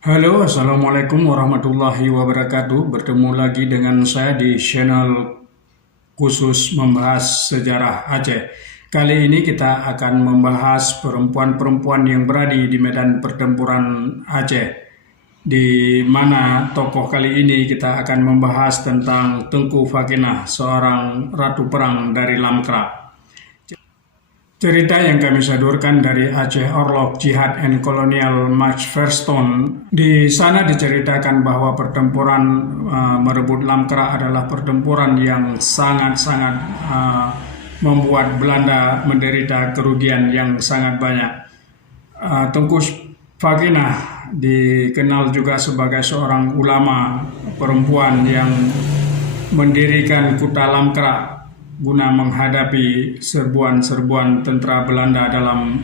Halo, Assalamualaikum warahmatullahi wabarakatuh. Bertemu lagi dengan saya di channel khusus membahas sejarah Aceh. Kali ini kita akan membahas perempuan-perempuan yang berada di medan pertempuran Aceh. Di mana tokoh kali ini kita akan membahas tentang Tengku Fakinah, seorang ratu perang dari Lamkra. Cerita yang kami sodorkan dari Aceh Orlog Jihad and Colonial March Firestone. Di sana diceritakan bahwa pertempuran merebut Lamkra adalah pertempuran yang sangat-sangat membuat Belanda menderita kerugian yang sangat banyak. Tengku Fakinah dikenal juga sebagai seorang ulama perempuan yang mendirikan Kuta Lamkra guna menghadapi serbuan-serbuan tentara Belanda dalam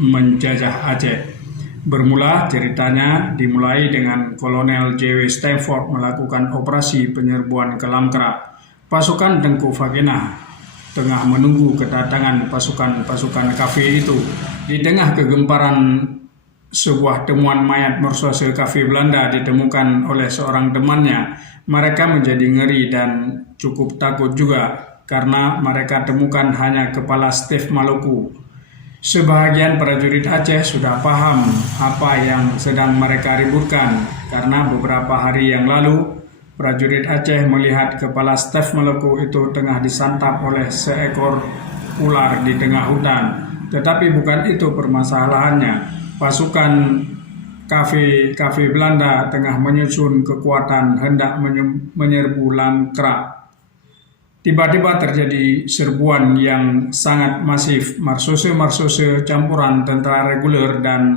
menjajah Aceh. Bermula ceritanya dimulai dengan Kolonel J.W. Stanford melakukan operasi penyerbuan ke Lamkra. Pasukan Tengku Fakinah tengah menunggu kedatangan pasukan-pasukan kafir itu. Di tengah kegemparan, sebuah temuan mayat mersuase kafir Belanda ditemukan oleh seorang temannya. Mereka menjadi ngeri dan cukup takut juga karena mereka temukan hanya kepala staf Maluku. Sebahagian prajurit Aceh sudah paham apa yang sedang mereka ributkan karena beberapa hari yang lalu prajurit Aceh melihat kepala staf Maluku itu tengah disantap oleh seekor ular di tengah hutan. Tetapi bukan itu permasalahannya. Pasukan kafir Belanda tengah menyusun kekuatan hendak menyerbu Lamkra. Tiba-tiba terjadi serbuan yang sangat masif. Marsose campuran tentara reguler dan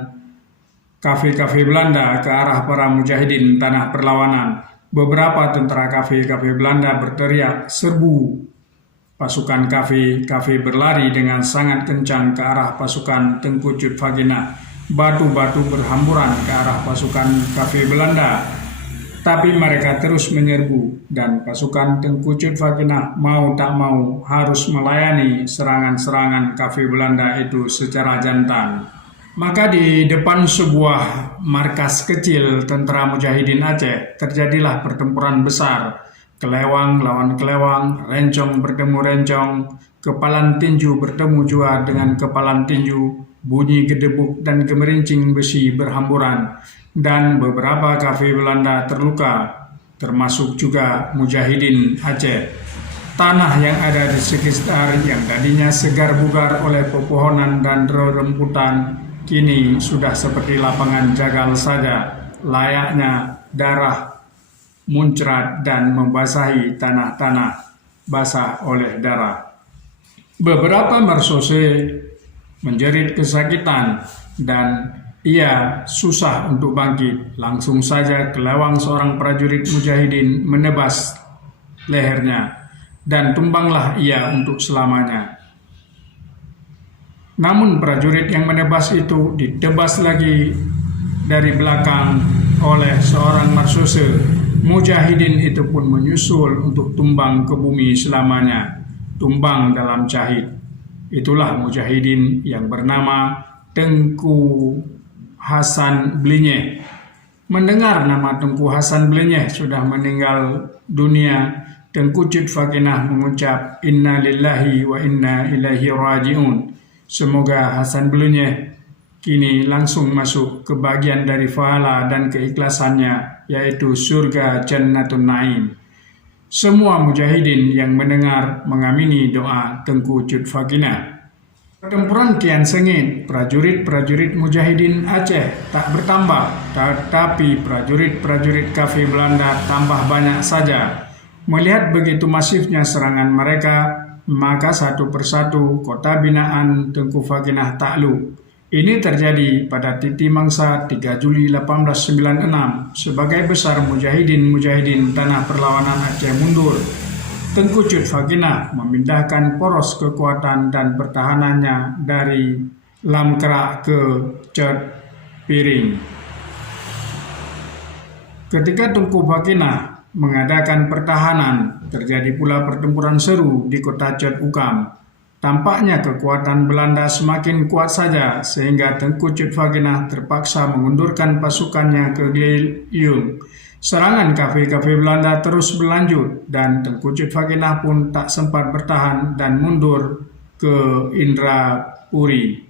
kafir Belanda ke arah para mujahidin tanah perlawanan. Beberapa tentara kafir Belanda berteriak serbu. Pasukan kafir berlari dengan sangat kencang ke arah pasukan Tengku Cut Fakinah. Batu-batu berhamburan ke arah pasukan kafir Belanda, tapi mereka terus menyerbu dan pasukan Tengku Cut Fakinah mau tak mau harus melayani serangan-serangan kafir Belanda itu secara jantan. Maka di depan sebuah markas kecil tentara Mujahidin Aceh terjadilah pertempuran besar. Kelewang lawan kelewang, rencong bertemu rencong, kepalan tinju bertemu juga dengan kepalan tinju. Bunyi gedebuk dan gemerincing besi berhamburan, dan beberapa kafir Belanda terluka, termasuk juga Mujahidin Aceh. Tanah yang ada di sekitar yang tadinya segar bugar oleh pepohonan dan rerumputan, kini sudah seperti lapangan jagal saja, layaknya darah muncrat dan membasahi tanah-tanah basah oleh darah. Beberapa marsose menjerit kesakitan dan ia susah untuk bangkit. Langsung saja kelewang seorang prajurit mujahidin menebas lehernya dan tumbanglah ia untuk selamanya. Namun prajurit yang menebas itu ditebas lagi dari belakang oleh seorang marsose. Mujahidin itu pun menyusul untuk tumbang ke bumi selamanya, tumbang dalam cahit. Itulah Mujahidin yang bernama Tengku Hasan Blinyeh. Mendengar nama Tengku Hasan Blinyeh sudah meninggal dunia, Tengku Cut Fakinah mengucap Inna lillahi wa inna ilaihi raji'un. Semoga Hasan Blinyeh kini langsung masuk ke bagian dari pahala dan keikhlasannya, yaitu surga Jannatun Naim. Semua mujahidin yang mendengar mengamini doa Tengku Cut Fakinah. Pertempuran kian sengit, prajurit-prajurit mujahidin Aceh tak bertambah, tetapi prajurit-prajurit kafir Belanda tambah banyak saja. Melihat begitu masifnya serangan mereka, maka satu persatu kota binaan Tengku Fakinah takluk. Ini terjadi pada Titi Mangsa 3 Juli 1896. Sebagai besar mujahidin tanah perlawanan Aceh mundur, Tengku Cut Fakinah memindahkan poros kekuatan dan pertahanannya dari Lamkra ke Cet Piring. Ketika Tengku Fakinah mengadakan pertahanan, terjadi pula pertempuran seru di kota Cet Ukam. Tampaknya kekuatan Belanda semakin kuat saja sehingga Tengku Cutvaginah terpaksa mengundurkan pasukannya ke Gyeogyang. Serangan kafe-kafe Belanda terus berlanjut dan Tengku Cutvaginah pun tak sempat bertahan dan mundur ke Indrapuri.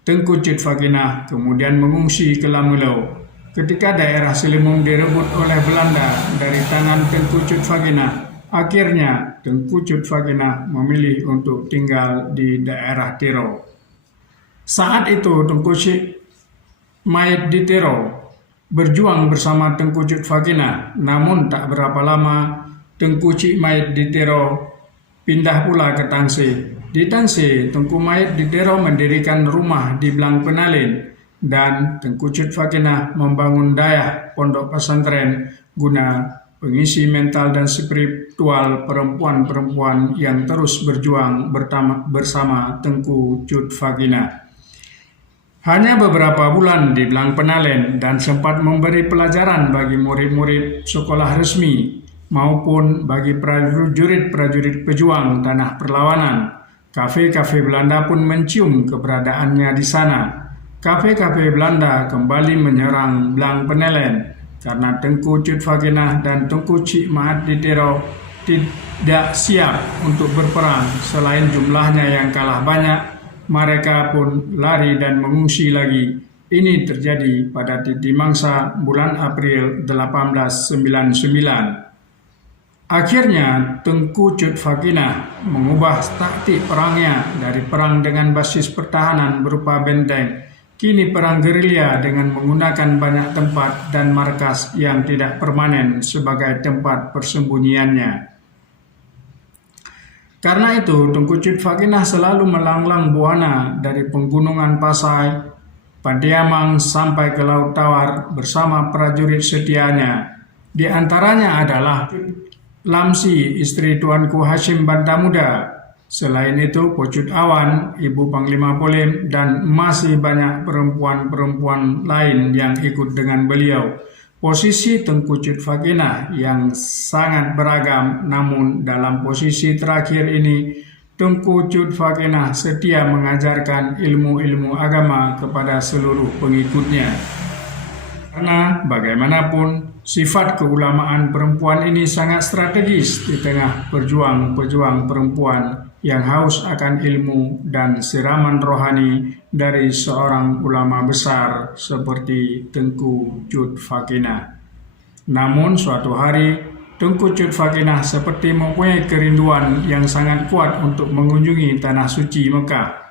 Tengku Cutvaginah kemudian mengungsi ke Lamulau. Ketika daerah Selimun direbut oleh Belanda dari tangan Tengku Cutvaginah, akhirnya Tengku Cutvaginah memilih untuk tinggal di daerah Tero. Saat itu Tengku Maid di Tero berjuang bersama Tengku Cutvaginah, namun tak berapa lama Tengku Maid di Tero pindah pula ke Tangsel. Di Tangsel, Tengku Maid di Tero mendirikan rumah di Blang Penalin dan Tengku Cutvaginah membangun dayah pondok pesantren guna pengisi mental dan spiritual perempuan-perempuan yang terus berjuang bersama Tengku Cutvaginah. Hanya beberapa bulan di Blang Penalin dan sempat memberi pelajaran bagi murid-murid sekolah resmi maupun bagi prajurit-prajurit pejuang tanah perlawanan. Kafe-kafe Belanda pun mencium keberadaannya di sana. Kafe-kafe Belanda kembali menyerang Blang Penalin karena Tengku Cutvaginah dan Tengku Maid di Tero tidak siap untuk berperang. Selain jumlahnya yang kalah banyak, mereka pun lari dan mengungsi lagi. Ini terjadi pada Titi Mangsa bulan April 1899. Akhirnya Tengku Cutvaginah mengubah taktik perangnya dari perang dengan basis pertahanan berupa benteng, kini perang gerilya dengan menggunakan banyak tempat dan markas yang tidak permanen sebagai tempat persembunyiannya. Karena itu, Tengku Cutvaginah selalu melanglang buana dari Pegunungan Pasai, Padiamang sampai ke Laut Tawar bersama prajurit setianya. Di antaranya adalah Lamsi, istri Tuanku Hashim Bantamuda. Selain itu, Pocut Awan, ibu Panglima Polim, dan masih banyak perempuan-perempuan lain yang ikut dengan beliau. Posisi Tengku Cutvaginah yang sangat beragam, namun dalam posisi terakhir ini, Tengku Cutvaginah setia mengajarkan ilmu-ilmu agama kepada seluruh pengikutnya. Karena bagaimanapun, sifat keulamaan perempuan ini sangat strategis di tengah pejuang-pejuang perempuan yang haus akan ilmu dan siraman rohani dari seorang ulama besar seperti Tengku Cutvaginah. Namun suatu hari, Tengku Cutvaginah seperti mempunyai kerinduan yang sangat kuat untuk mengunjungi tanah suci Mekah.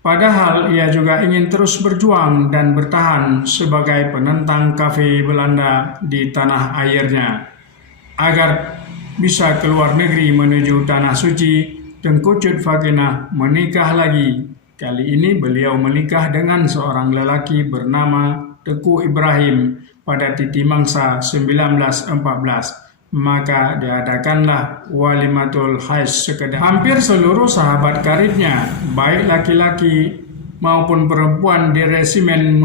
Padahal ia juga ingin terus berjuang dan bertahan sebagai penentang kafe Belanda di tanah airnya. Agar bisa keluar negeri menuju tanah suci, Tengku Cutvaginah menikah lagi. Kali ini beliau menikah dengan seorang lelaki bernama Tengku Ibrahim pada Titi Mangsa 1914. Maka diadakanlah Walimatul Hajj sekedar. Hampir seluruh sahabat karibnya, baik laki-laki maupun perempuan di resimen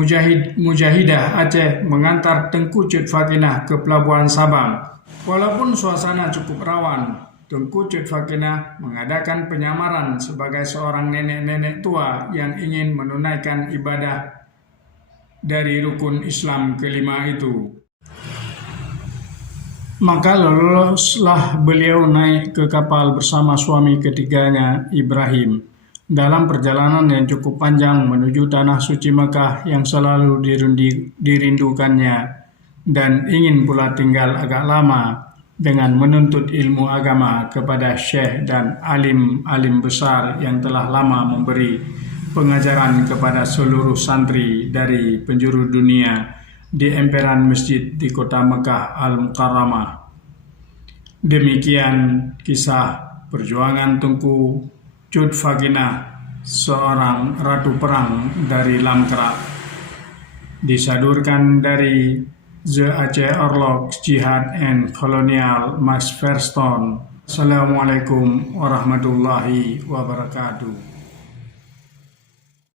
Mujahidah Aceh mengantar Tengku Cutvaginah ke Pelabuhan Sabang. Walaupun suasana cukup rawan, Tengku Cutvaginah mengadakan penyamaran sebagai seorang nenek-nenek tua yang ingin menunaikan ibadah dari rukun Islam kelima itu. Maka loloslah beliau naik ke kapal bersama suami ketiganya, Ibrahim. Dalam perjalanan yang cukup panjang menuju tanah suci Mekah yang selalu dirindukannya dan ingin pula tinggal agak lama dengan menuntut ilmu agama kepada syekh dan alim-alim besar yang telah lama memberi pengajaran kepada seluruh santri dari penjuru dunia di emperan masjid di kota Mekah Al-Mukarramah. Demikian kisah perjuangan Tengku Cutvaginah, seorang ratu perang dari Lamkrak. Disadurkan dari The Aceh Orlog Jihad and Colonial Max Verstone. Assalamualaikum warahmatullahi wabarakatuh.